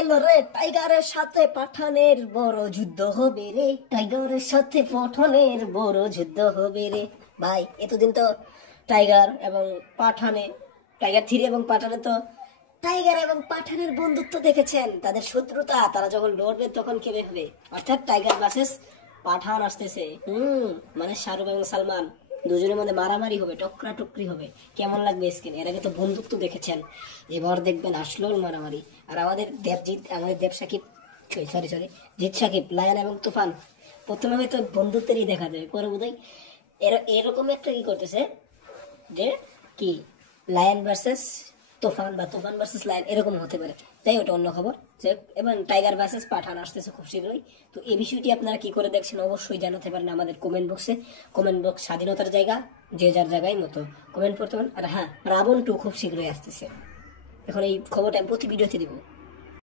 এলো রে, টাইগারের সাথে পাঠানের বড় যুদ্ধ হবে রে, টাইগারের সাথে পাঠানের বড় যুদ্ধ হবে রে। ভাই এতদিন তো টাইগার এবং পাঠানে, টাইগার 3 এবং পাঠানে তো টাইগার এবং পাঠানের বন্ধুত্ব দেখেছেন, তাদের শত্রুতা, তারা যখন লড়বে তখন কেমন হবে। অর্থাৎ টাইগার ভার্সেস পাঠান আসতেছে। মানে শাহরুখ এবং সালমান দুজনের মধ্যে মারামারি হবে, টকরা টকরি হবে, কেমন লাগবে স্ক্রিন। এর আগে তো বন্ধুত্ব দেখেছেন, এবার দেখবেন আসলো মারামারি। আর আমাদের দেব সাকিব, সরি জিৎ সাকিব, লায়ন এবং তুফান প্রথমে হয়তো বন্ধুত্বেরই দেখা যায়, পরে বোধহয় এরকম একটা কি করতেছে যে কি লায়ন ভার্সেস তুফান বা তুফান ভার্সেস লায়ন এরকম হতে পারে। তাই ওটা অন্য খবর। এবং টাইগার ভার্সেস পাঠান আসতেছে খুব শীঘ্রই। তো এই বিষয়টি আপনারা কি করে দেখছেন অবশ্যই জানাতে পারেন আমাদের কমেন্ট বক্সে। কমেন্ট বক্স স্বাধীনতার জায়গা, যে যার জায়গায় মতো কমেন্ট করতে পারেন। আর হ্যাঁ, রাবণ 2 খুব শীঘ্রই আসতেছে। এখন এই খবরটা আমি প্রতি ভিডিওতে দিব।